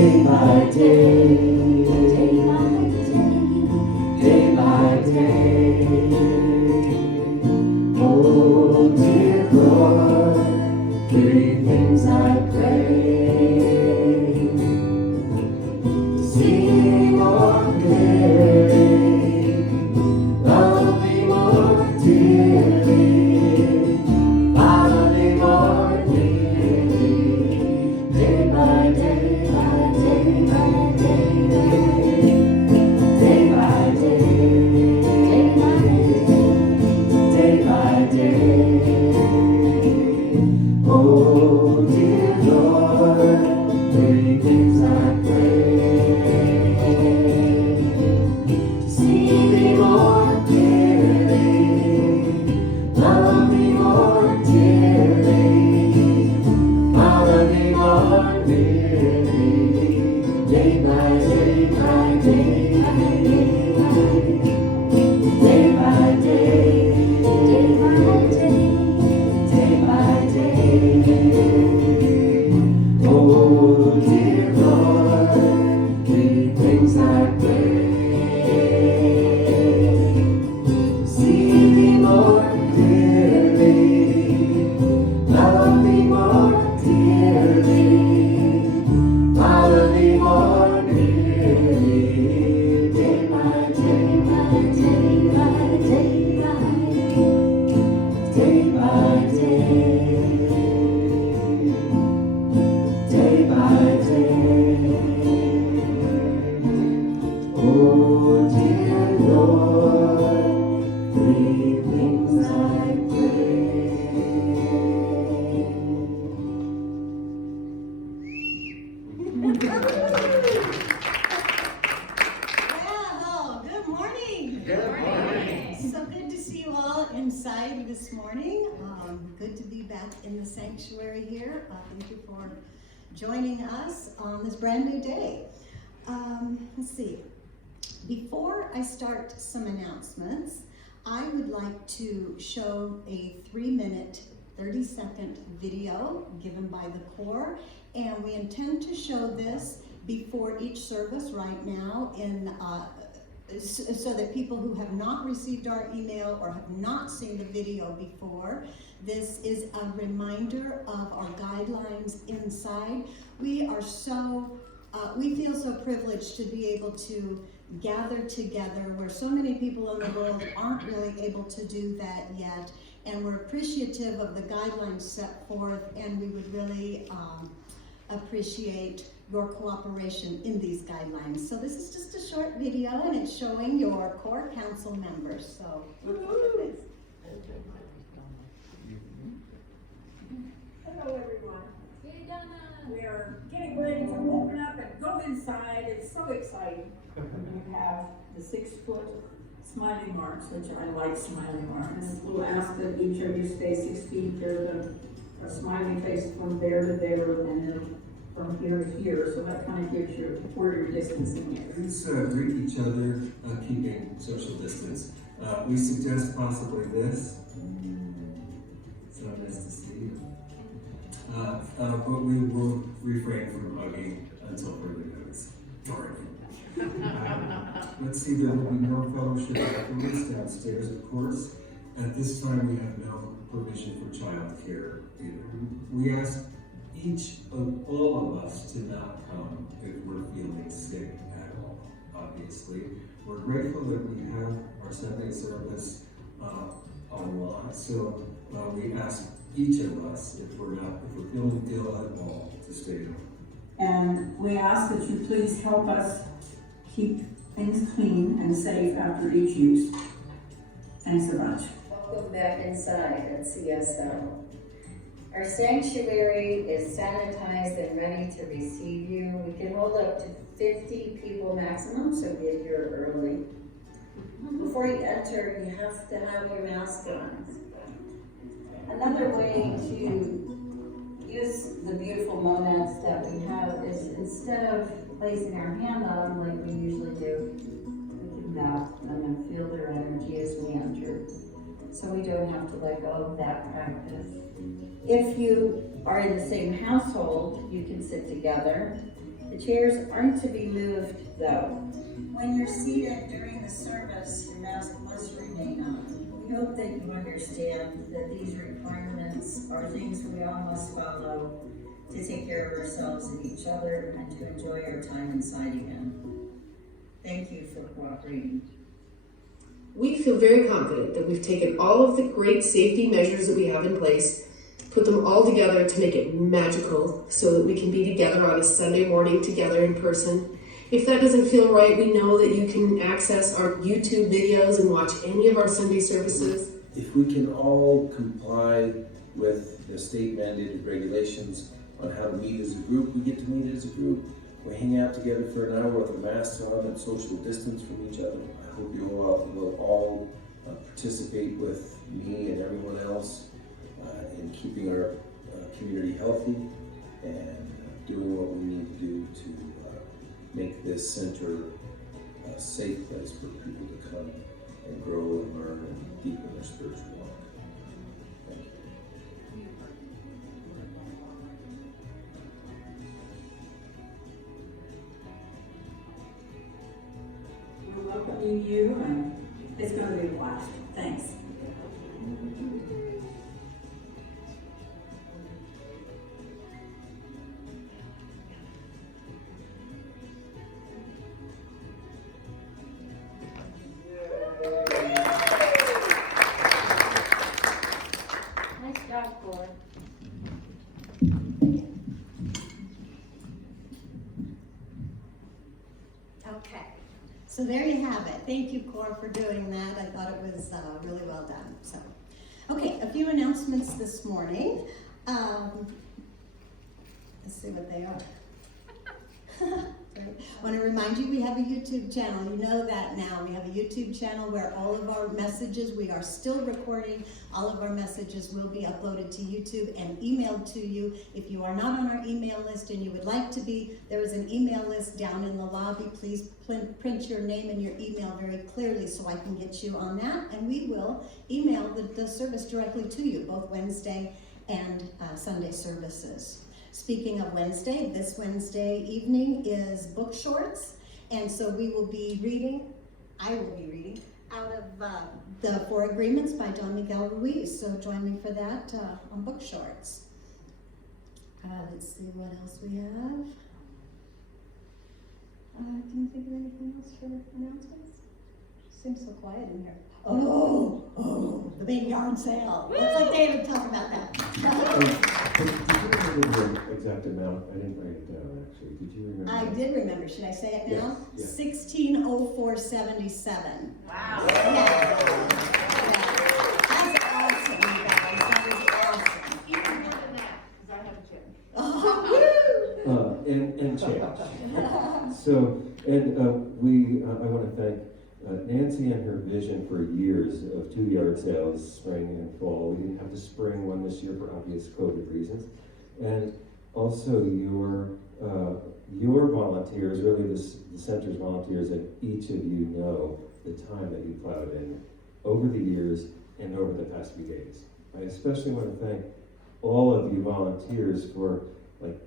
day by day, day by day. Oh dear Lord, three things I pray. See me more clearly, love me more dearly, follow me more dearly, day by day by day by day, day by day, day by day. Oh dear Lord, three things I pray. See me more clearly, love me more dearly, follow me more dearly, day by day by day, day by day, day by day, day by day. Oh dear Lord, three things I pray. See me more clearly, love me more dearly, follow me more dearly, day by day by day by day by day by day, day by day. Oh dear Lord, three things I pray. Well, good morning. Good morning. So good to see you all inside this morning. Good to be back in the sanctuary here. Thank you for joining us on this brand new day. Let's see. Before I start some announcements, I would like to show a 3-minute, 30-second video given by the Corps, and we intend to show this before each service right now so that people who have not received our email or have not seen the video before, this is a reminder of our guidelines inside. We feel so privileged to be able to gather together where so many people in the world aren't really able to do that yet, and we're appreciative of the guidelines set forth, and we would really appreciate your cooperation in these guidelines. So this is just a short video, and it's showing your Corps Council members. So look at this. Hello, everyone. We are getting ready to open up and go inside. It's so exciting. We have the 6-foot smiley marks, which I like smiley marks. We'll ask that each of you stay 6 feet. There's a smiley face from there to there, and then from here to here. So that kind of gives you where your distancing is. Please greet each other, keeping social distance. We suggest possibly this. So nice to see you. But we will refrain from hugging until further notice. Sorry. Let's see, there will be no fellowship afterwards downstairs, of course. At this time, we have no provision for child care either. We ask all of us to not come if we're feeling sick at all, obviously. We're grateful that we have our Sunday service online, so we ask each of us, if we're feeling ill at all, to stay home. And we ask that you please help us keep things clean and safe after each use. Thanks so much. Welcome back inside at CSL. Our sanctuary is sanitized and ready to receive you. We can hold up to 50 people maximum, so get here early. Before you enter, you have to have your mask on. Another way to use the beautiful monads that we have is, instead of placing our hand on them like we usually do, we can mouth them and feel their energy as we enter. So we don't have to let go of that practice. If you are in the same household, you can sit together. The chairs aren't to be moved though. When you're seated during the service, your mask must remain on. We hope that you understand that these requirements are things we all must follow to take care of ourselves and each other and to enjoy our time inside again. Thank you for cooperating. We feel very confident that we've taken all of the great safety measures that we have in place, put them all together to make it magical so that we can be together on a Sunday morning together in person. If that doesn't feel right, we know that you can access our YouTube videos and watch any of our Sunday services. If we can all comply with the state mandated regulations on how to meet as a group, we get to meet as a group. We hang out together for an hour with our masks on and social distance from each other. I hope you all will all participate with me and everyone else in keeping our community healthy and doing what we need to do to make this center a safe place for people to come and grow and learn and deepen their spiritual walk. Thank you. We're welcoming you, and it's going to be a blast. Thanks. Nice job, Cora. Okay, so there you have it. Thank you, Cora, for doing that. I thought it was really well done. So, okay, a few announcements this morning. Let's see what they are. I want to remind you we have a YouTube channel. You know that now. We have a YouTube channel where all of our messages, we are still recording. All of our messages will be uploaded to YouTube and emailed to you. If you are not on our email list and you would like to be, there is an email list down in the lobby. Please print your name and your email very clearly so I can get you on that. And we will email the service directly to you, both Wednesday and Sunday services. Speaking of Wednesday, this Wednesday evening is Book Shorts, and so we will be reading, I will be reading, out of the Four Agreements by Don Miguel Ruiz, so join me for that on Book Shorts. Let's see what else we have. Can you think of anything else for announcements? Seems so quiet in here. Oh, the big yarn sale. Let's let David talk about that. Did you remember the exact amount? I didn't write it down, actually. Did you remember? I did remember. Should I say it now? Yes. 1604.77. Wow. Yeah. That's awesome, you guys. That is awesome. Even more than that, because I have a kid. Oh, And change. So, and I want to thank Nancy and her vision for years of 2 yard sales, spring and fall. We didn't have the spring one this year for obvious COVID reasons. And also your volunteers, really the center's volunteers, and each of you know the time that you plowed in over the years and over the past few days. I especially want to thank all of you volunteers for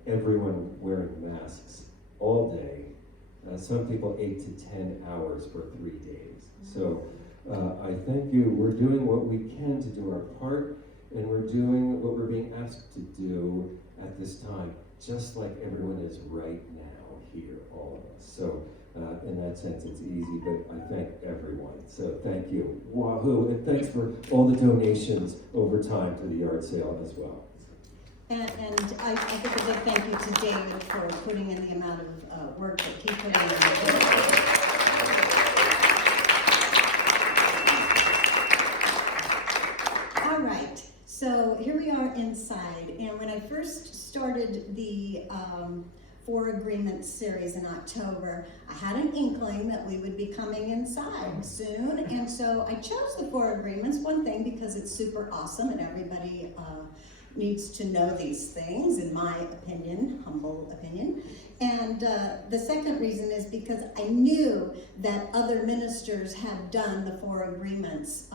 everyone wearing masks all day. Some people 8 to 10 hours for 3 days. So I thank you. We're doing what we can to do our part, and we're doing what we're being asked to do at this time, just like everyone is right now here, all of us. So in that sense, it's easy, but I thank everyone. So thank you. Wahoo! And thanks for all the donations over time to the yard sale as well. and I think a big thank you to David for putting in the amount of work that he put in. All right, so here we are inside, and when I first started the Four Agreements series in October, I had an inkling that we would be coming inside soon, and so I chose the Four Agreements, one thing because it's super awesome and everybody needs to know these things, in my opinion, humble opinion. And the second reason is because I knew that other ministers had done the Four Agreements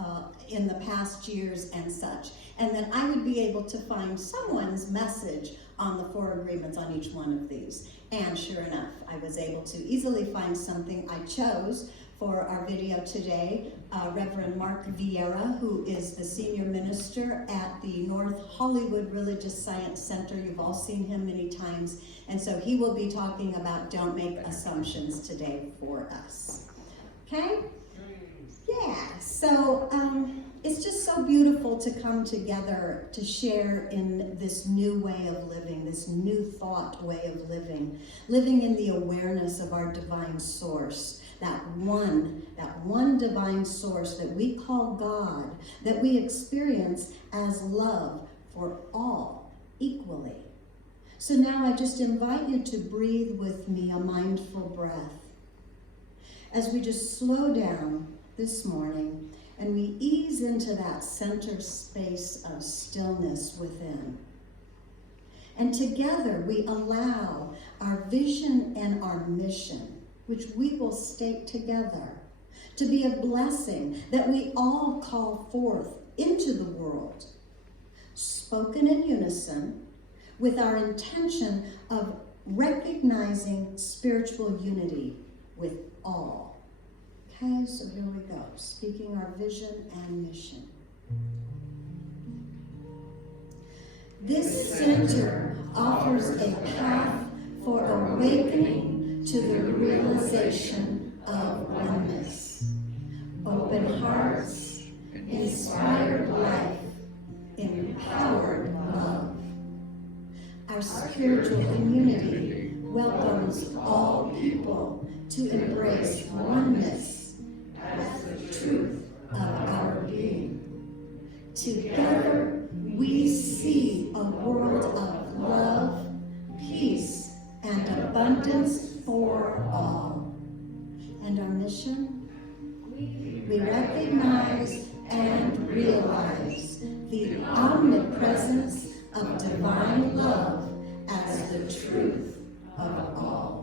in the past years and such, and that I would be able to find someone's message on the Four Agreements on each one of these. And sure enough, I was able to easily find something I chose for our video today. Reverend Mark Vieira, who is the senior minister at the North Hollywood Religious Science Center. You've all seen him many times. And so he will be talking about don't make assumptions today for us. Okay? Yeah, so it's just so beautiful to come together to share in this new way of living, this new thought way of living in the awareness of our divine source, that one divine source that we call God, that we experience as love for all equally. So now I just invite you to breathe with me a mindful breath as we just slow down this morning and we ease into that center space of stillness within. And together we allow our vision and our mission, which we will state together, to be a blessing that we all call forth into the world, spoken in unison with our intention of recognizing spiritual unity with all. Okay, so here we go, speaking our vision and mission. This center offers a path for awakening to the realization of oneness, open hearts, inspired life, empowered love. Our spiritual community welcomes all people to embrace oneness as the truth of our being. Together, we see a world of love, peace, and abundance for all. And our mission? We recognize and realize the omnipresence of divine love as the truth of all.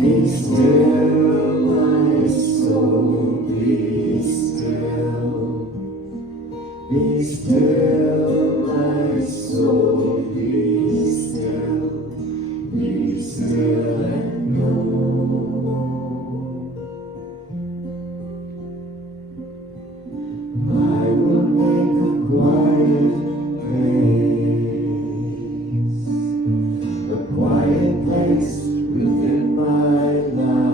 Be still, my soul, be still. Be still, my soul, be still. Be still and know. I will make a quiet place, a quiet place within my life.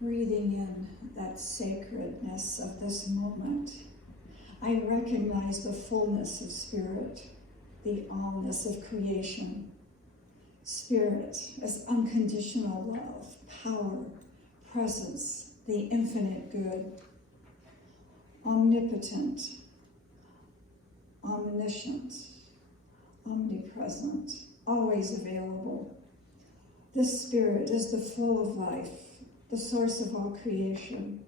breathing in that sacredness of this moment, I recognize the fullness of spirit, the allness of creation. Spirit as unconditional love, power, presence, the infinite good, omnipotent, omniscient, omnipresent, always available. This spirit is the flow of life, the source of all creation.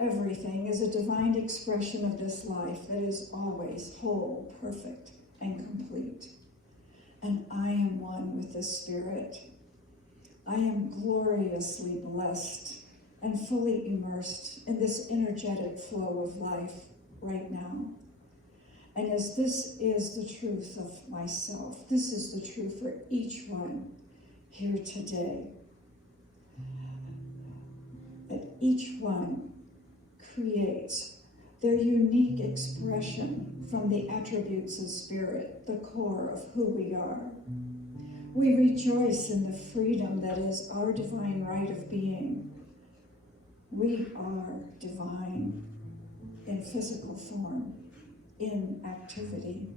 Everything is a divine expression of this life that is always whole, perfect, and complete. And I am one with the Spirit. I am gloriously blessed and fully immersed in this energetic flow of life right now. And as this is the truth of myself, this is the truth for each one here today. That each one creates their unique expression from the attributes of spirit, the core of who we are. We rejoice in the freedom that is our divine right of being. We are divine in physical form, in activity.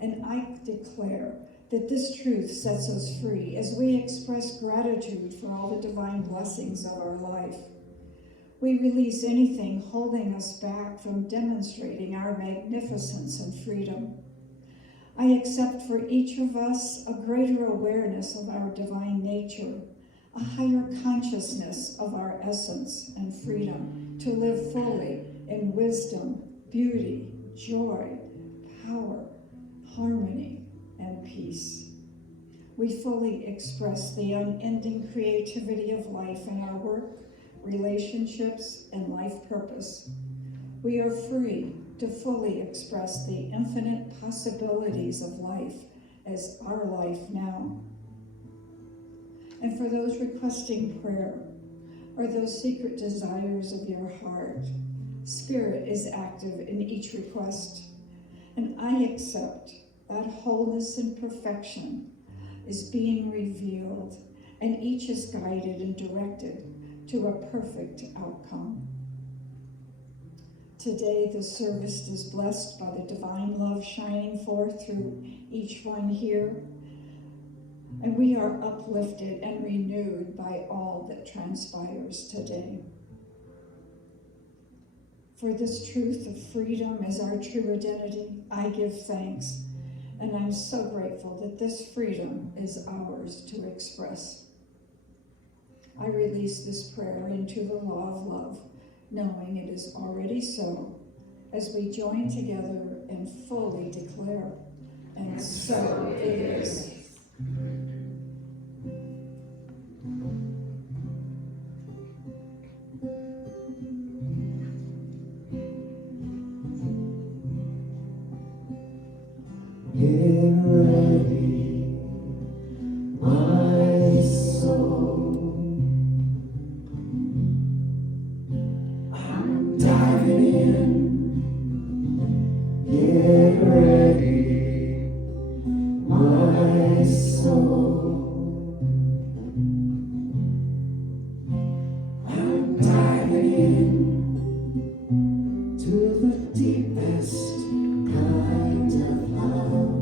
And I declare that this truth sets us free as we express gratitude for all the divine blessings of our life. We release anything holding us back from demonstrating our magnificence and freedom. I accept for each of us a greater awareness of our divine nature, a higher consciousness of our essence and freedom to live fully in wisdom, beauty, joy, power, harmony, and peace. We fully express the unending creativity of life in our work, relationships, and life purpose. We are free to fully express the infinite possibilities of life as our life now. And for those requesting prayer, or those secret desires of your heart, Spirit is active in each request, and I accept that wholeness and perfection is being revealed, and each is guided and directed to a perfect outcome. Today, the service is blessed by the divine love shining forth through each one here, and we are uplifted and renewed by all that transpires today. For this truth of freedom as our true identity, I give thanks, and I'm so grateful that this freedom is ours to express. I release this prayer into the law of love, knowing it is already so, as we join together and fully declare, and so it is. Get ready, my soul. I'm diving in. Get ready, my soul. I'm diving in to the deepest kind of love,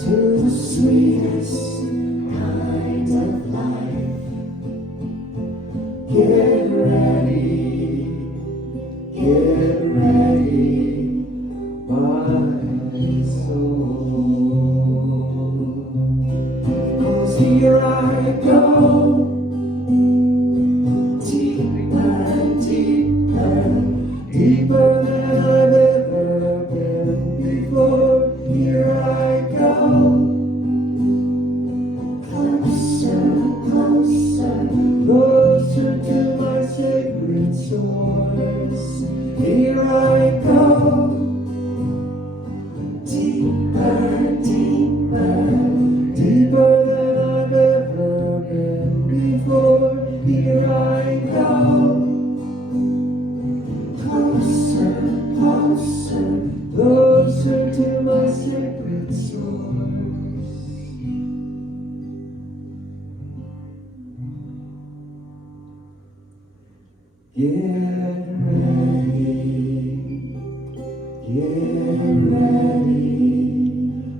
to the sweetest kind of life. Get ready, my soul. 'Cause here I go, deeper, deeper, deeper than I've ever been before. Here I go, closer, closer, closer to my sacred source. Here I go, deeper, deeper, deeper than I've ever been before. Here I go, closer, closer, closer to my sacred source. Get ready,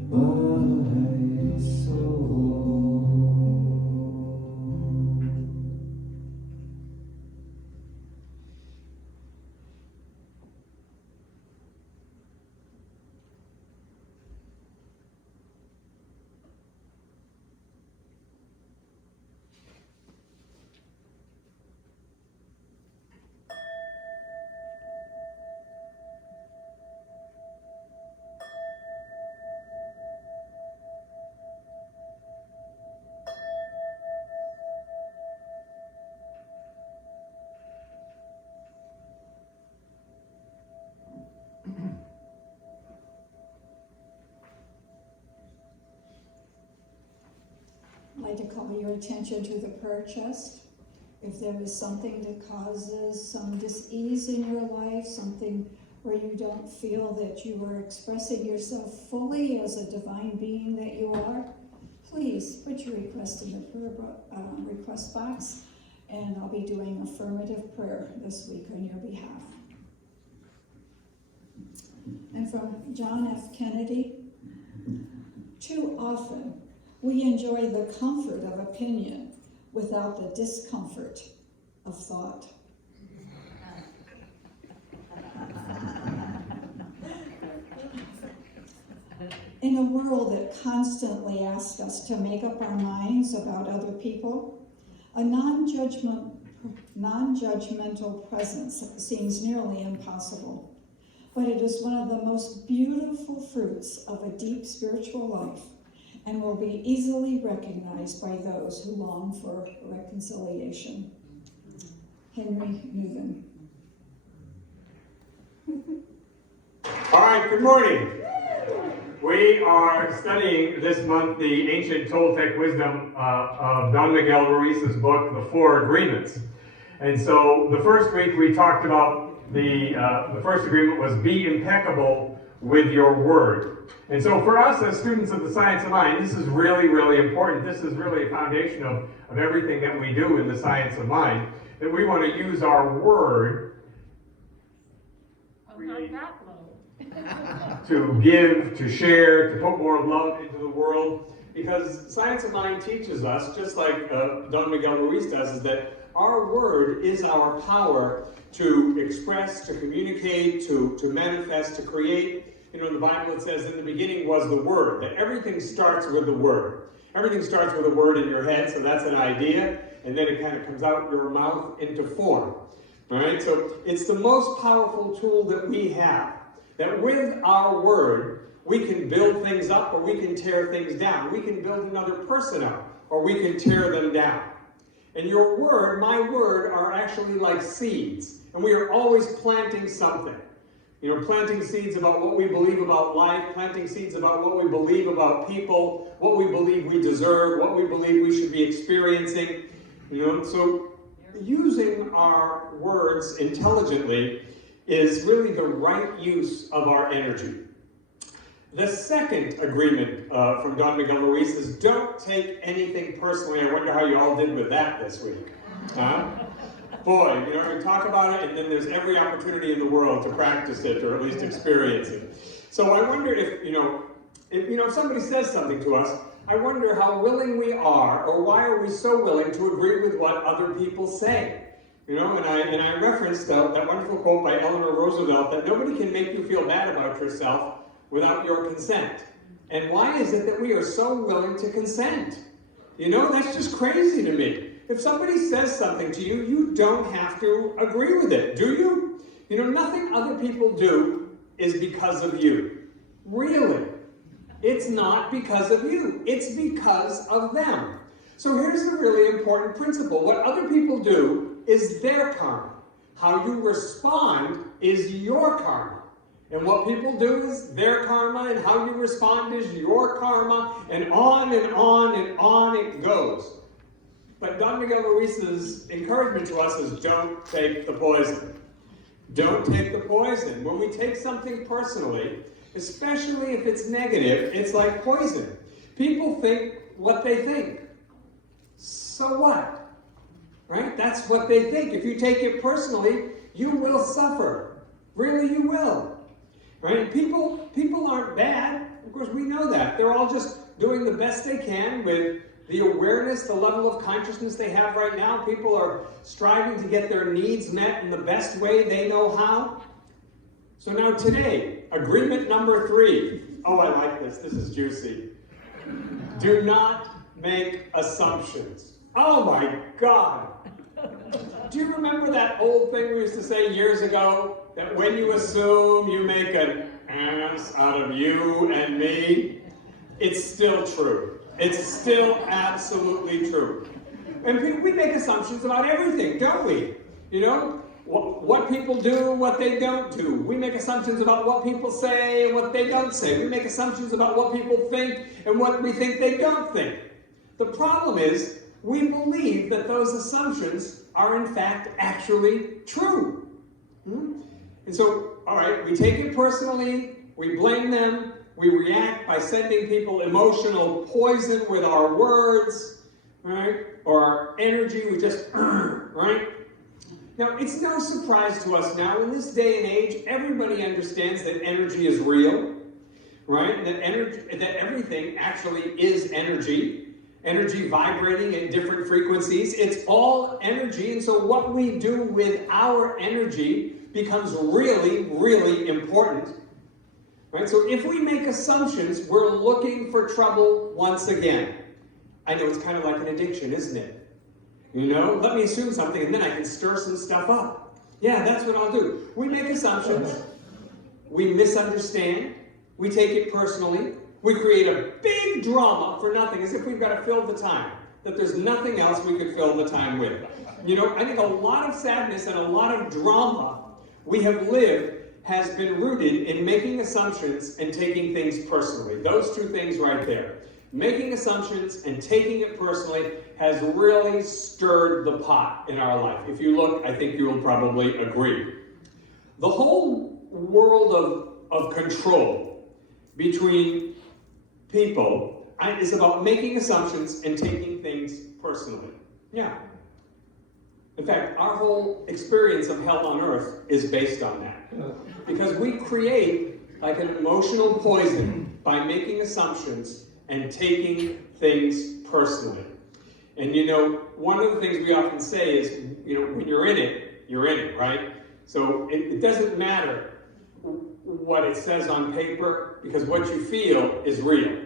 my soul. I'd like to call your attention to the prayer chest. If there is something that causes some dis-ease in your life, something where you don't feel that you are expressing yourself fully as a divine being that you are, please put your request in the prayer request box, and I'll be doing affirmative prayer this week on your behalf. And from John F. Kennedy, too often we enjoy the comfort of opinion without the discomfort of thought. In a world that constantly asks us to make up our minds about other people, a non-judgmental presence seems nearly impossible, but it is one of the most beautiful fruits of a deep spiritual life and will be easily recognized by those who long for reconciliation. Henry Newman. All right, good morning. We are studying this month the ancient Toltec wisdom of Don Miguel Ruiz's book, The Four Agreements. And so the first week we talked about the first agreement was be impeccable with your word. And so for us as students of the science of mind, this is really, really important. This is really a foundation of everything that we do in the science of mind, that we want to use our word to give, to share, to put more love into the world. Because science of mind teaches us, just like Don Miguel Ruiz does, is that our word is our power to express, to communicate, to manifest, to create. You know, in the Bible it says, in the beginning was the Word, that everything starts with the Word. Everything starts with a word in your head, so that's an idea, and then it kind of comes out your mouth into form. All right, so it's the most powerful tool that we have, that with our word, we can build things up or we can tear things down. We can build another person up or we can tear them down. And your word, my word, are actually like seeds, and we are always planting something. You know, planting seeds about what we believe about life, planting seeds about what we believe about people, what we believe we deserve, what we believe we should be experiencing. You know, so using our words intelligently is really the right use of our energy. The second agreement from Don Miguel Ruiz is don't take anything personally. I wonder how you all did with that this week. Boy, you know, we talk about it, and then there's every opportunity in the world to practice it, or at least experience it. So I wonder if somebody says something to us, I wonder how willing we are, or why are we so willing to agree with what other people say? You know, and I referenced that wonderful quote by Eleanor Roosevelt, that nobody can make you feel bad about yourself without your consent. And why is it that we are so willing to consent? You know, that's just crazy to me. If somebody says something to you, you don't have to agree with it, do you? You know, nothing other people do is because of you. Really. It's not because of you. It's because of them. So here's the really important principle. What other people do is their karma. How you respond is your karma. And what people do is their karma, and how you respond is your karma, and on and on and on it goes. But Don Miguel Ruiz's encouragement to us is don't take the poison. Don't take the poison. When we take something personally, especially if it's negative, it's like poison. People think what they think. So what? right? That's what they think. If you take it personally, you will suffer. Really, you will. Right? And people aren't bad. Of course, we know that. They're all just doing the best they can with the awareness, the level of consciousness they have right now. People are striving to get their needs met in the best way they know how. So now today, agreement number 3. Oh, I like this. This is juicy. Do not make assumptions. Oh my God. Do you remember that old thing we used to say years ago? That when you assume, you make an ass out of you and me? It's still true. It's still absolutely true. And we make assumptions about everything, don't we? You know, what people do, what they don't do. We make assumptions about what people say and what they don't say. We make assumptions about what people think and what we think they don't think. The problem is, we believe that those assumptions are in fact actually true. And so, all right, we take it personally, we blame them, we react by sending people emotional poison with our words, right? Or our energy, we just, right? Now, it's no surprise to us now, in this day and age, everybody understands that energy is real, right? And that everything actually is energy vibrating at different frequencies. It's all energy, and so what we do with our energy becomes really, really important. Right? So if we make assumptions, we're looking for trouble once again. I know it's kind of like an addiction, isn't it? You know, let me assume something and then I can stir some stuff up. Yeah, that's what I'll do. We make assumptions, we misunderstand, we take it personally, we create a big drama for nothing, as if we've got to fill the time, that there's nothing else we could fill the time with. You know, I think a lot of sadness and a lot of drama we have lived has been rooted in making assumptions and taking things personally. Those two things right there. Making assumptions and taking it personally has really stirred the pot in our life. If you look, I think you will probably agree. The whole world of control between people is about making assumptions and taking things personally. Yeah. In fact, our whole experience of hell on earth is based on that. Because we create like an emotional poison by making assumptions and taking things personally. And you know, one of the things we often say is, you know, when you're in it, right? So it doesn't matter what it says on paper, because what you feel is real,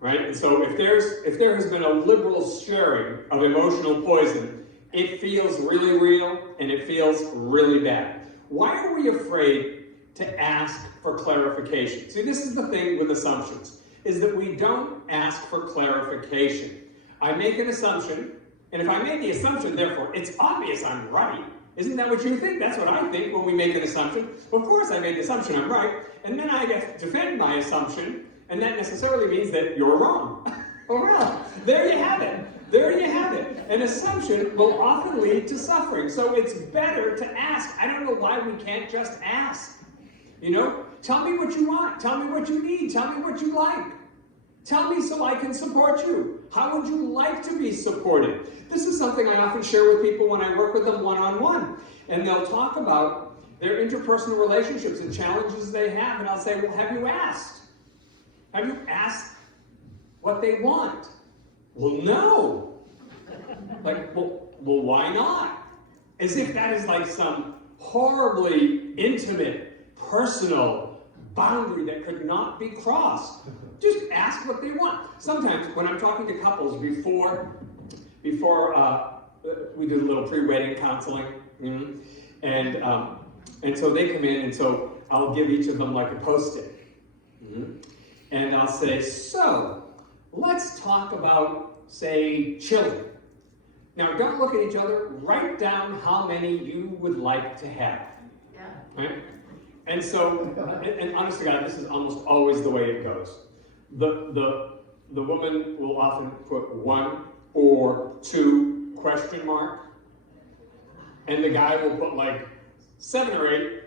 right? And so if there has been a liberal sharing of emotional poison, it feels really real and it feels really bad. Why are we afraid to ask for clarification? See, this is the thing with assumptions, is that we don't ask for clarification. I make an assumption, and if I make the assumption, therefore, it's obvious I'm right. Isn't that what you think? That's what I think when we make an assumption. Well, of course I made the assumption I'm right, and then I get to defend my assumption, and that necessarily means that you're wrong. Oh well, there you have it. There you have it. An assumption will often lead to suffering. So it's better to ask. I don't know why we can't just ask. You know, tell me what you want. Tell me what you need. Tell me what you like. Tell me so I can support you. How would you like to be supported? This is something I often share with people when I work with them one-on-one. And they'll talk about their interpersonal relationships and challenges they have. And I'll say, well, have you asked? Have you asked what they want? Well, no. Like, well, why not? As if that is like some horribly intimate, personal boundary that could not be crossed. Just ask what they want. Sometimes when I'm talking to couples before we do a little pre-wedding counseling, and so they come in, and so I'll give each of them like a Post-it, and I'll say, so let's talk about, say, children. Now, don't look at each other. Write down how many you would like to have. Yeah. Right? And so, and honest to God, this is almost always the way it goes. The woman will often put 1 or 2 question mark, and the guy will put like 7 or 8.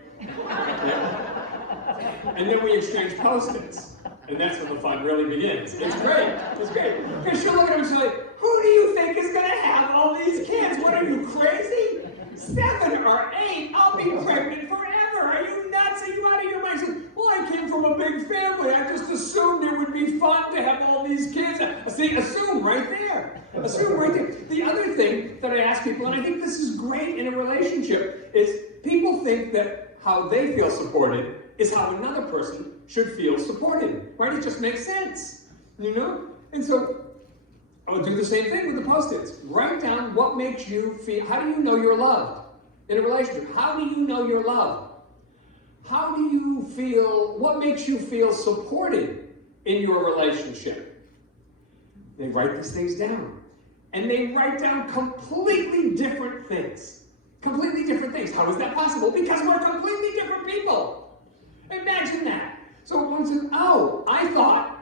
And then we exchange Post-its. And that's when the fun really begins. It's great. It's great. Because she'll look at him and she'll like, who do you think is going to have all these kids? What are you, 7 or 8, I'll be pregnant forever. Are you nuts? Are you out of your mind? She said, well, I came from a big family. I just assumed it would be fun to have all these kids. See, assume right there. Assume right there. The other thing that I ask people, and I think this is great in a relationship, is people think that how they feel supported is how another person should feel supported. Right? It just makes sense. You know? And so, I'll do the same thing with the Post-its. Write down what makes you feel, how do you know you're loved in a relationship? How do you know you're loved? How do you feel, what makes you feel supported in your relationship? They write these things down. And they write down completely different things. Completely different things. How is that possible? Because we're completely different people. Imagine that. So one says, oh, I thought,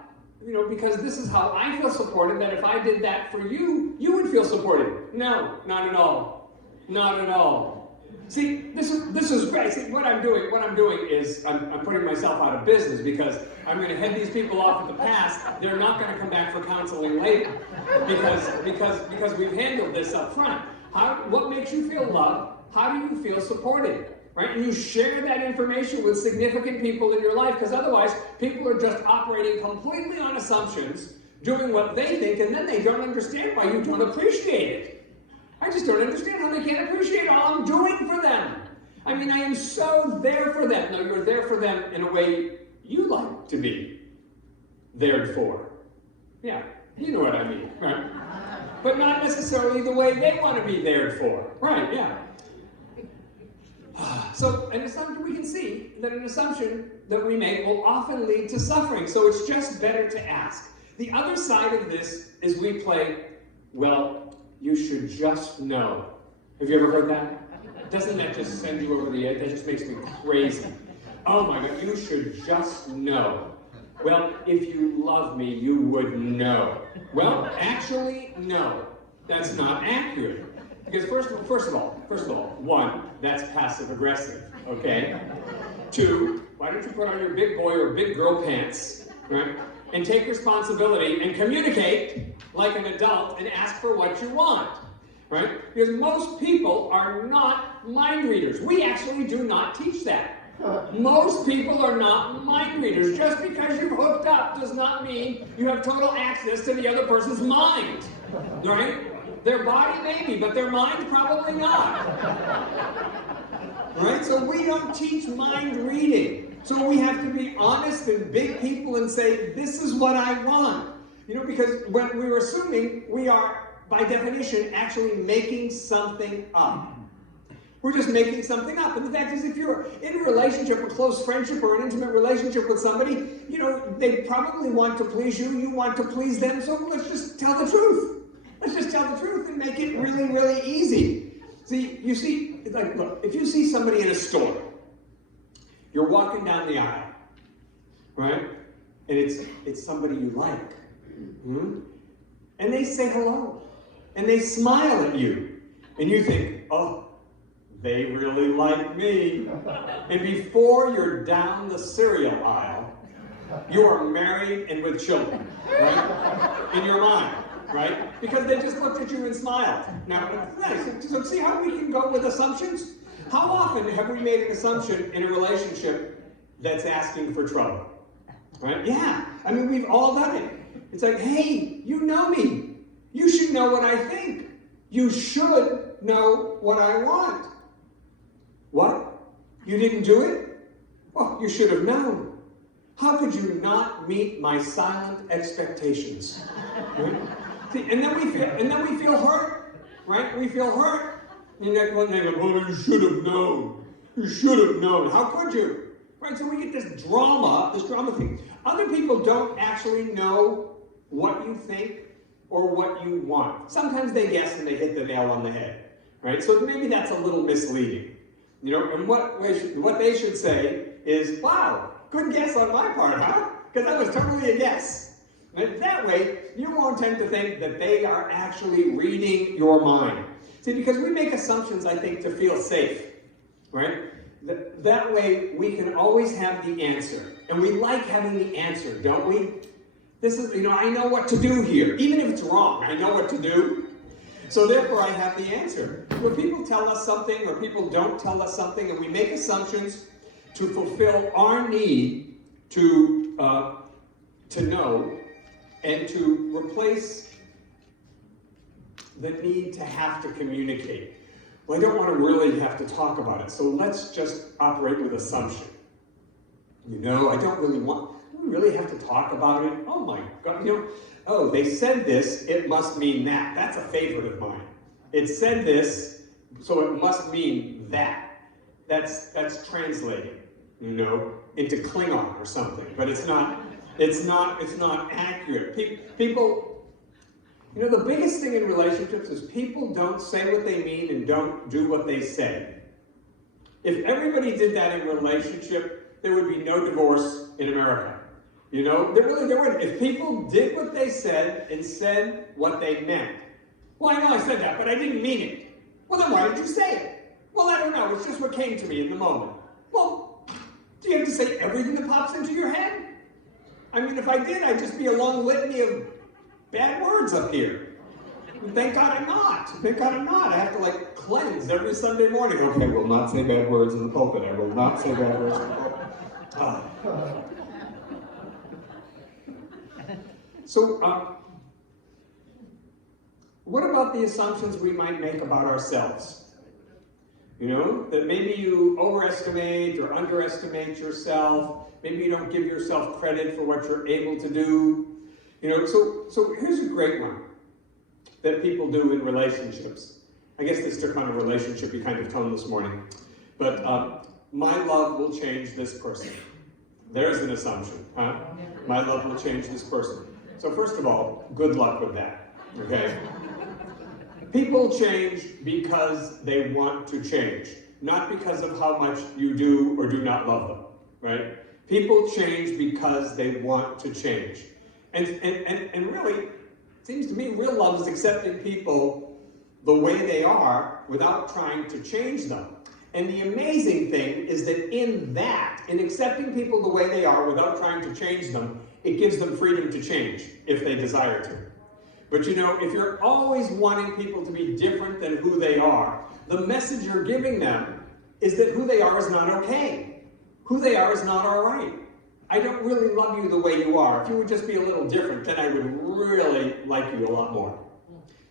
because this is how I feel supported, that if I did that for you, you would feel supported. No, not at all. Not at all. See, this is great. See, what I'm doing is I'm putting myself out of business because I'm going to head these people off at the pass. They're not going to come back for counseling later because we've handled this up front. What makes you feel loved? How do you feel supported? Right? And you share that information with significant people in your life, because otherwise people are just operating completely on assumptions, doing what they think, and then they don't understand why you don't appreciate it. I just don't understand how they can't appreciate all I'm doing for them. I mean, I am so there for them. No, you're there for them in a way you like to be there for. Yeah, you know what I mean, right? But not necessarily the way they want to be there for. Right, yeah. So an assumption, we can see that an assumption that we make will often lead to suffering. So it's just better to ask. The other side of this is we play, well, you should just know. Have you ever heard that? Doesn't that just send you over the edge? That just makes me crazy. Oh my God, you should just know. Well, if you love me, you would know. Well, actually, no. That's not accurate. Because first of all, one, that's passive aggressive, okay? 2, why don't you put on your big boy or big girl pants, right? And take responsibility and communicate like an adult and ask for what you want, right? Because most people are not mind readers. We actually do not teach that. Most people are not mind readers. Just because you've hooked up does not mean you have total access to the other person's mind, right? Their body maybe, but their mind probably not. Right? So we don't teach mind reading. So we have to be honest and big people and say, this is what I want. Because when we're assuming, we are, by definition, actually making something up. We're just making something up. And the fact is, if you're in a relationship, a close friendship, or an intimate relationship with somebody, they probably want to please you, you want to please them, so let's just tell the truth. Let's just tell the truth and make it really, really easy. See, look, if you see somebody in a store, you're walking down the aisle, right? And it's somebody you like. And they say hello. And they smile at you. And you think, oh, they really like me. And before you're down the cereal aisle, you are married and with children, right? In your mind. Right? Because they just looked at you and smiled. Now, so see how we can go with assumptions? How often have we made an assumption in a relationship that's asking for trouble? Right? Yeah. I mean, we've all done it. It's like, hey, you know me. You should know what I think. You should know what I want. What? You didn't do it? Well, you should have known. How could you not meet my silent expectations? Right? And then we feel hurt, right? We feel hurt. And then one thing, well, you should have known. You should have known. How could you? Right? So we get this drama thing. Other people don't actually know what you think or what you want. Sometimes they guess and they hit the nail on the head, right? So maybe that's a little misleading, And what they should say is, "Wow, good guess on my part, huh? Because that was totally a guess." And that way, you won't tend to think that they are actually reading your mind. See, because we make assumptions, I think, to feel safe, right? That way, we can always have the answer. And we like having the answer, don't we? This is, I know what to do here. Even if it's wrong, I know what to do. So therefore I have the answer. When people tell us something or people don't tell us something and we make assumptions to fulfill our need to know and to replace the need to have to communicate. Well, I don't want to really have to talk about it, so let's just operate with assumption. You know, I don't really want, do we really have to talk about it? Oh my God, you know, oh, they said this, it must mean that. That's a favorite of mine. It said this, so it must mean that. That's translating, you know, into Klingon or something, but it's not accurate. People, you know, the biggest thing in relationships is people don't say what they mean and don't do what they say. If everybody did that in a relationship, there would be no divorce in America. You know, there wouldn't. If people did what they said and said what they meant. Well, I know I said that, but I didn't mean it. Well, then why did you say it? Well, I don't know. It's just what came to me in the moment. Well, do you have to say everything that pops into your head? I mean, if I did, I'd just be a long litany of bad words up here. Thank God I'm not. Thank God I'm not. I have to like cleanse every Sunday morning. Okay, I will not say bad words in the pulpit. I will not say bad words in the pulpit. So, what about the assumptions we might make about ourselves? You know, that maybe you overestimate or underestimate yourself. Maybe you don't give yourself credit for what you're able to do. You know, so here's a great one that people do in relationships. I guess this took on a relationship-y kind of tone this morning. But my love will change this person. There's an assumption, huh? My love will change this person. So first of all, good luck with that, okay? People change because they want to change, not because of how much you do or do not love them, right? People change because they want to change. And really, it seems to me real love is accepting people the way they are without trying to change them. And the amazing thing is that in accepting people the way they are without trying to change them, it gives them freedom to change if they desire to. But you know, if you're always wanting people to be different than who they are, the message you're giving them is that who they are is not okay. Who they are is not all right. I don't really love you the way you are. If you would just be a little different, then I would really like you a lot more.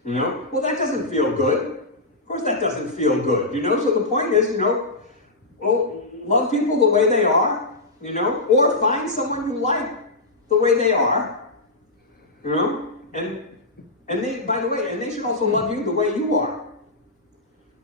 You know? Well, that doesn't feel good. Of course that doesn't feel good, you know? So the point is, you know, well, love people the way they are, you know? Or find someone you like the way they are, you know? And they, by the way, and they should also love you the way you are,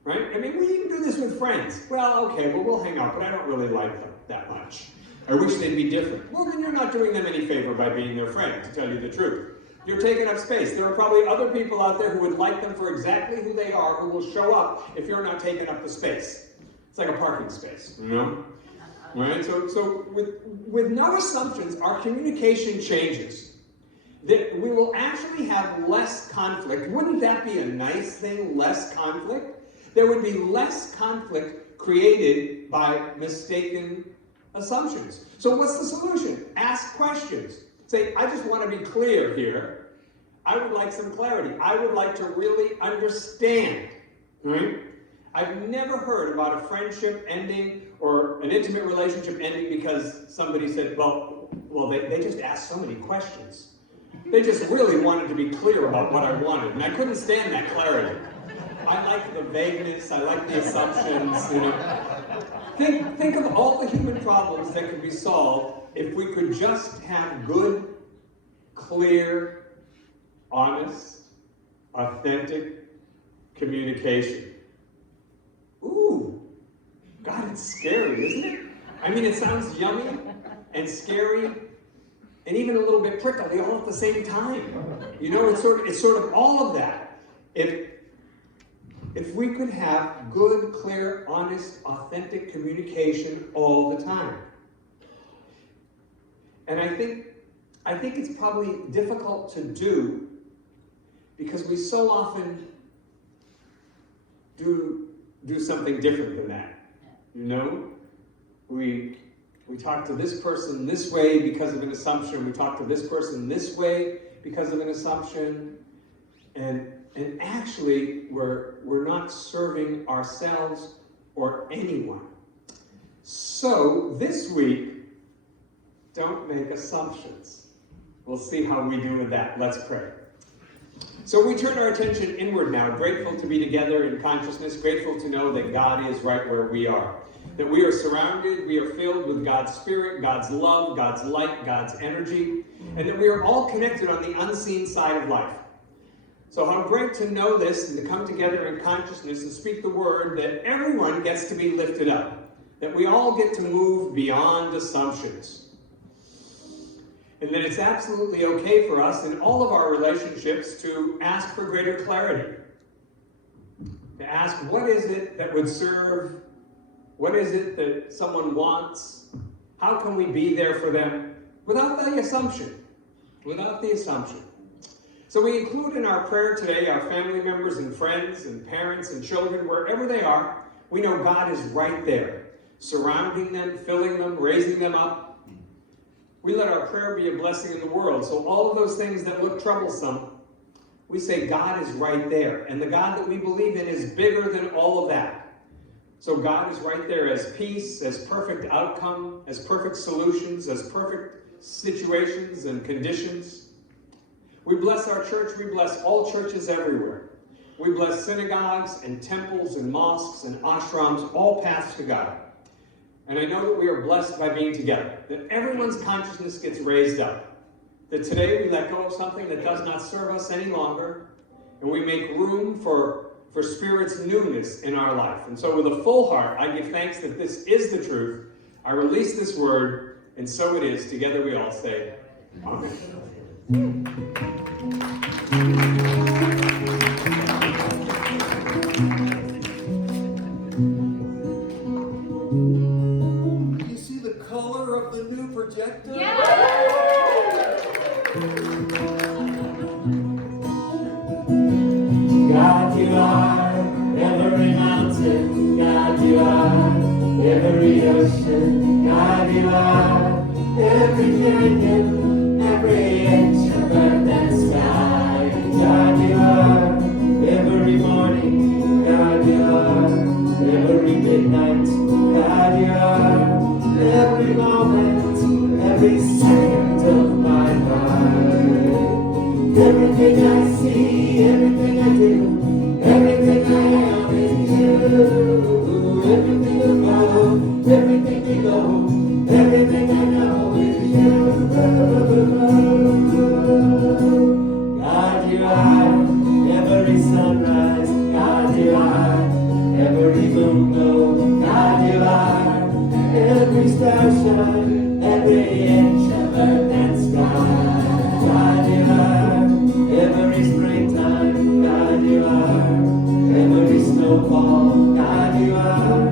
right? I mean, we even do this with friends. Well, okay, well, we'll hang out, but I don't really like them that much. I wish they'd be different. Well, then you're not doing them any favor by being their friend, to tell you the truth. You're taking up space. There are probably other people out there who would like them for exactly who they are, who will show up if you're not taking up the space. It's like a parking space, you know? Right? So with no assumptions, our communication changes. That we will actually have less conflict. Wouldn't that be a nice thing, less conflict? There would be less conflict created by mistaken assumptions. So what's the solution? Ask questions. Say, I just want to be clear here. I would like some clarity. I would like to really understand. Right? I've never heard about a friendship ending or an intimate relationship ending because somebody said, well, they just asked so many questions. They just really wanted to be clear about what I wanted, and I couldn't stand that clarity. I like the vagueness, I like the assumptions, you know. Think of all the human problems that could be solved if we could just have good, clear, honest, authentic communication. Ooh, God, it's scary, isn't it? I mean, it sounds yummy and scary and even a little bit prickly all at the same time. You know, it's sort of all of that. If we could have good, clear, honest, authentic communication all the time. And I think it's probably difficult to do because we so often do something different than that. You know? We talk to this person this way because of an assumption. We talk to this person this way because of an assumption. And and actually we're not serving ourselves or anyone. So this week, don't make assumptions. We'll see how we do with that. Let's pray. So we turn our attention inward now, grateful to be together in consciousness, grateful to know that God is right where we are. That we are surrounded, we are filled with God's Spirit, God's love, God's light, God's energy, and that we are all connected on the unseen side of life. So how great to know this and to come together in consciousness and speak the word that everyone gets to be lifted up. That we all get to move beyond assumptions. And that it's absolutely okay for us in all of our relationships to ask for greater clarity. To ask, what is it that would serve? What is it that someone wants? How can we be there for them? Without the assumption. Without the assumption. So we include in our prayer today our family members and friends and parents and children, wherever they are. We know God is right there, surrounding them, filling them, raising them up. We let our prayer be a blessing in the world. So all of those things that look troublesome, we say God is right there. And the God that we believe in is bigger than all of that. So God is right there as peace, as perfect outcome, as perfect solutions, as perfect situations and conditions. We bless our church. We bless all churches everywhere. We bless synagogues and temples and mosques and ashrams, all paths to God. And I know that we are blessed by being together, that everyone's consciousness gets raised up, that today we let go of something that does not serve us any longer, and we make room for Spirit's newness in our life. And so with a full heart, I give thanks that this is the truth. I release this word, and so it is. Together we all say, Amen. You see the color of the new projector? God, you are every mountain. God, you are every ocean. God, you are every canyon, every inch of earth and sky. God, you are every morning. God, you are every midnight. God, you are every moment, every second of my life. Everything I see, everything I do, everything I am is you. Everything above, everything below, everything I know is you. God, you are every sunrise. God, you are every moon glow. God, you are every star shine, every inch of earth and sky. God, you are every springtime. God, you are every snowfall. God, you are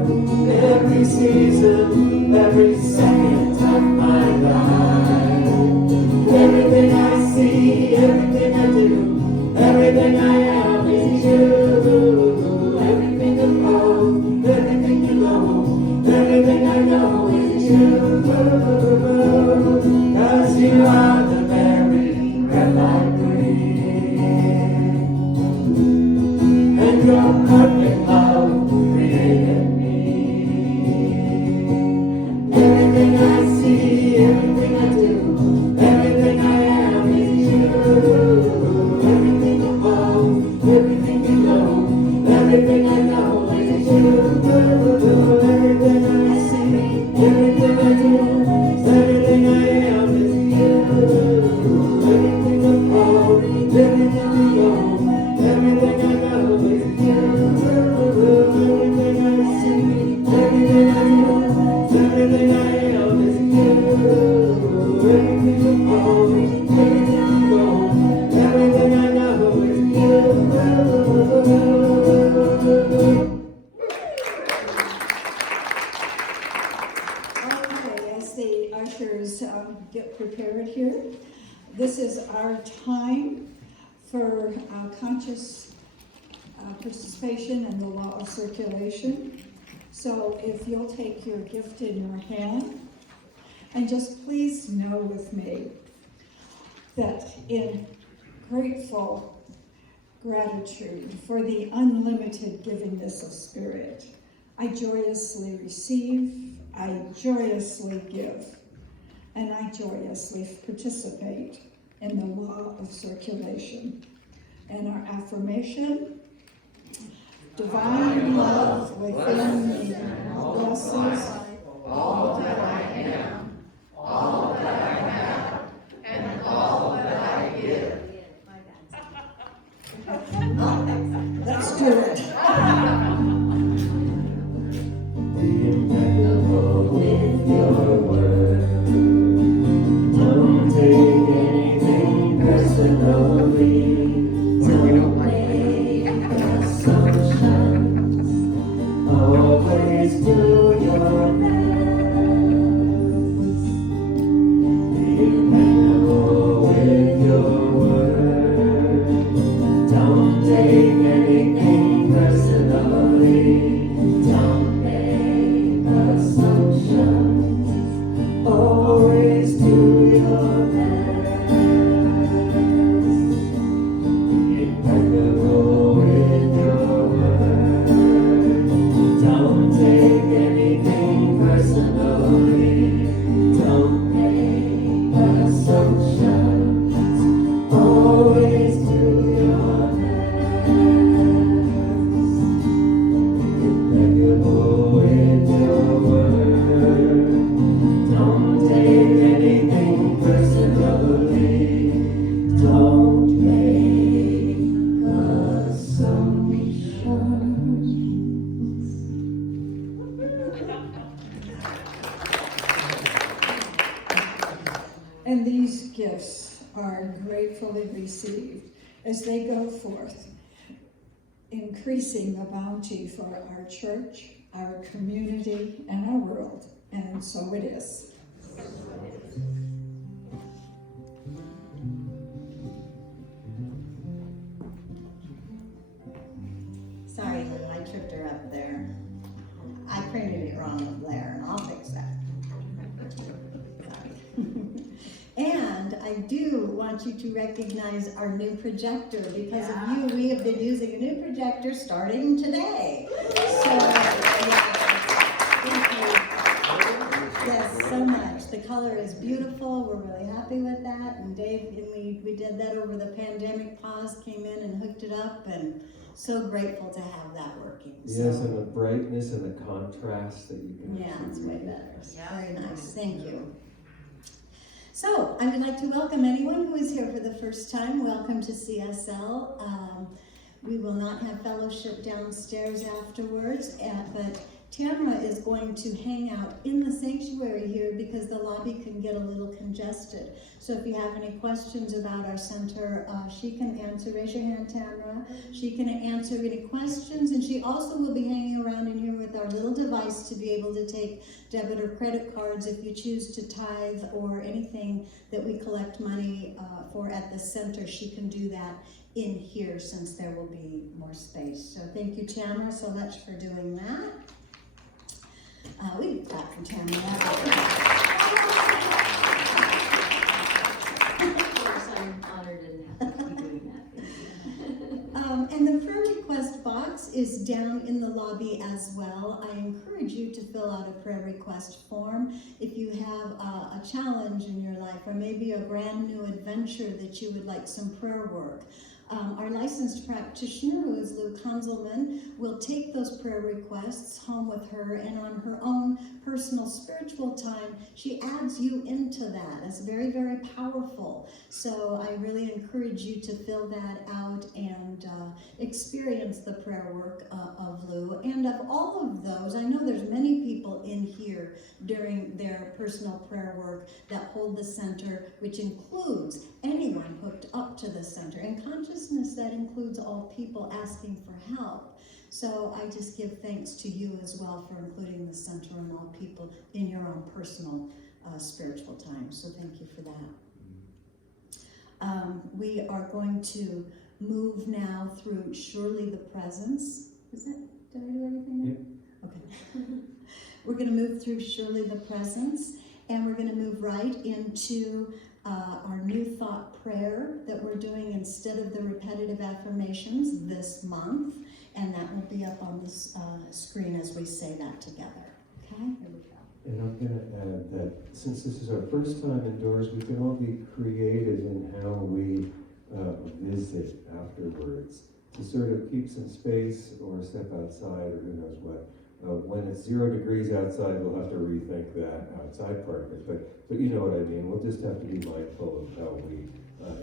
every season, every second of my life. Everything I see, everything I do, everything I am is you. Everything above, everything below, everything I know is you. 'Cause you are the very breath I breathe, and your perfect love created me. Everything I see, everything I do, everything I am is you. Everything above, everything below, everything I know is you. Everything I see, everything I do, everything I am is you. Everything above, everything below, everything I know is you. Everything I see, everything I do, everything I am is you. Everything above, everything below, everything I know is you. Okay, as the ushers get prepared here, this is our time for conscious participation in the law of circulation. So if you'll take your gift in your hand, and just please know with me that in grateful gratitude for the unlimited givingness of spirit. I joyously receive, I joyously give, and I joyously participate in the law of circulation. And our affirmation, divine love within me blesses all that I am, all that I have, and all that I give. Let's do it. Be impeccable with your word. Don't take anything personally. Don't make assumptions. Always do your best. Be impeccable with your word. Don't take anything personally. Don't make assumptions. Always do your best. Be impeccable with your word. Don't take anything personally. Don't make assumptions. Always do your best. Be impeccable with your word. Don't take anything personally. Don't make assumptions. And these gifts are gratefully received as they go forth, increasing the bounty for our church, our community, and our world. And so it is. Sorry, Lou, I tripped her up there. I printed it wrong up there, and I'll fix that. Sorry. And I do want you to recognize our new projector. Because of you, we have been using a new projector starting today. So, thank you. Yes, so much. The color is beautiful. We're really happy with that. And Dave, and we did that over the pandemic pause, came in and hooked it up, and so grateful to have that working. Yes, So, and the brightness and the contrast that you can. yeah, it's way better. Very nice. Thank you. So, I would like to welcome anyone who is here for the first time. Welcome to CSL. We will not have fellowship downstairs afterwards, but Tamara is going to hang out in the sanctuary here because the lobby can get a little congested. So if you have any questions about our center, she can answer. Raise your hand, Tamara. She can answer any questions, and she also will be hanging around in here with our little device to be able to take debit or credit cards if you choose to tithe or anything that we collect money for at the center. She can do that in here since there will be more space. So thank you, Tamara, so much for doing that. We can clap for Tamara. Of course, I'm honored and happy to be doing that. And the prayer request box is down in the lobby as well. I encourage you to fill out a prayer request form if you have a challenge in your life or maybe a brand new adventure that you would like some prayer work. Our licensed practitioner, who is Lou Kunzelman, will take those prayer requests home with her, and on her own personal spiritual time, she adds you into that. It's very, very powerful. So I really encourage you to fill that out and experience the prayer work of Lou. And of all of those, I know there's many people in here during their personal prayer work that hold the center, which includes anyone hooked up to the center. And consciousness, that includes all people asking for help. So I just give thanks to you as well for including the center and all people in your own personal spiritual time. So thank you for that. We are going to move now through Surely the Presence. Is that, did I do everything there? Okay. We're going to move through Surely the Presence, and we're going to move right into our new thought prayer that we're doing instead of the repetitive affirmations this month, and that will be up on the screen as we say that together. Okay, here we go. And I'm going to add that since this is our first time indoors, we can all be creative in how we visit afterwards to sort of keep some space or step outside or who knows what. When it's 0 degrees outside, we'll have to rethink that outside part of it. But you know what I mean. We'll just have to be mindful of how we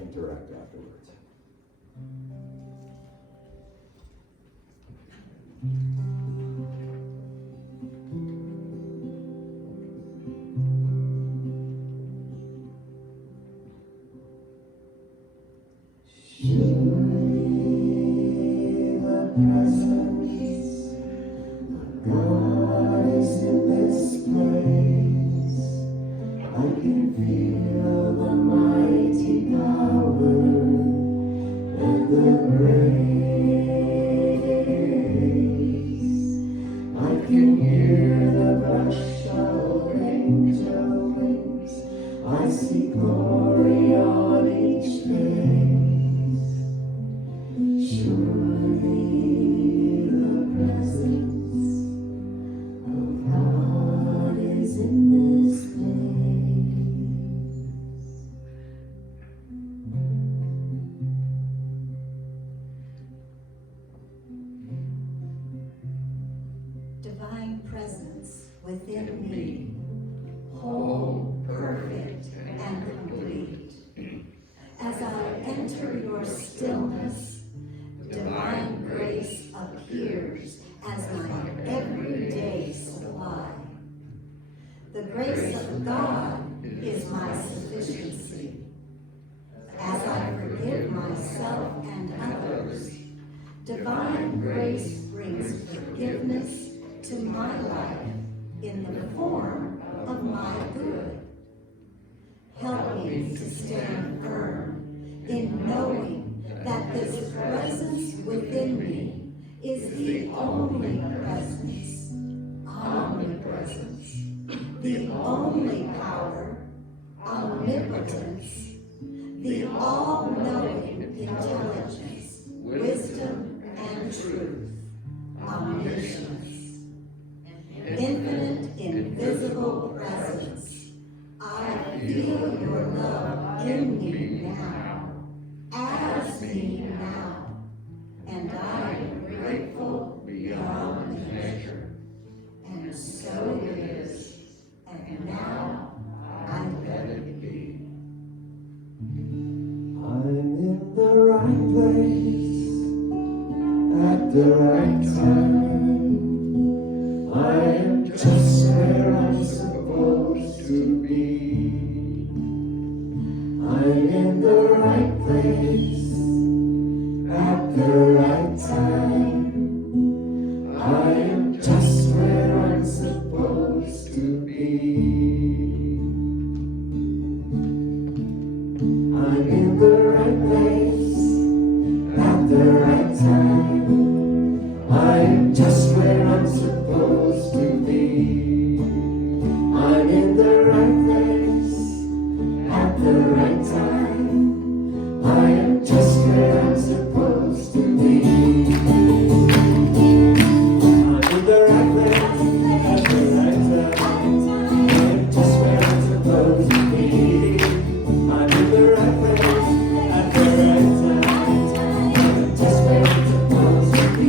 interact afterwards. God is in this place. I can feel the mighty power and the grace. I can hear the rush of angel wings. I see glory on each face. Surely the presence God is in this place. Divine presence within me, whole, perfect, and complete. As I enter your stillness, divine grace appears as my everyday supply. The grace of God is my sufficiency. As I forgive myself and others, divine grace brings forgiveness to my life in the form of my good. Help me to stand firm in knowing that this presence within me is the only presence, omnipresence, the only power, omnipotence, the all-knowing intelligence, wisdom and truth, omniscience, infinite, invisible presence. I feel your love in me now, as me now, and I am grateful beyond measure. And so it is, and now I let it be. I'm in the right place at the right time. I am just where I'm supposed to be. I'm in the right place at the right time. I am just where I'm supposed to be. I'm in the right place at the right time. I am just where I'm supposed to be. I'm in the right place at the right time. I am just where I'm supposed to be. I'm in the right place at the right time. I am just where I'm supposed to be. I'm in the right place at the right time. I'm just where I'm supposed to be.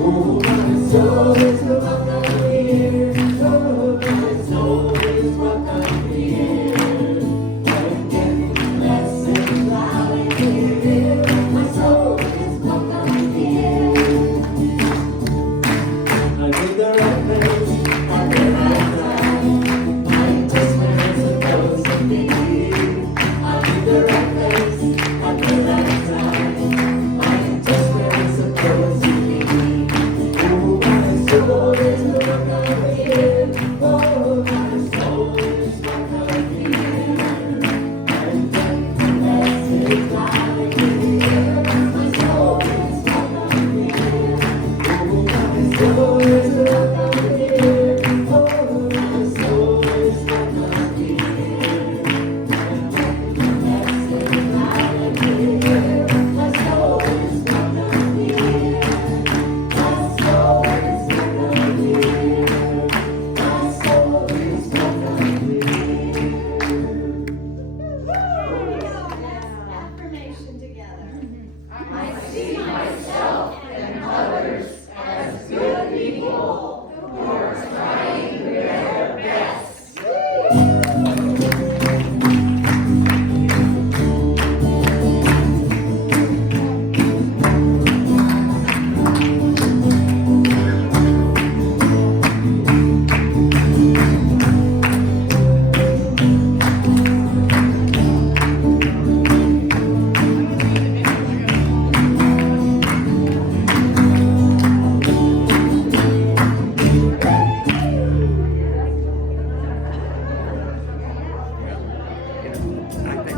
Oh, my soul is welcome here. Oh, my soul is welcome here. I'm getting blessings loud and clear. My soul is welcome here. I'm in the right place at the right time. I'm just where I'm supposed to be. I'm in the right place at the right time. I'm just where I'm supposed to be. Oh, my soul I think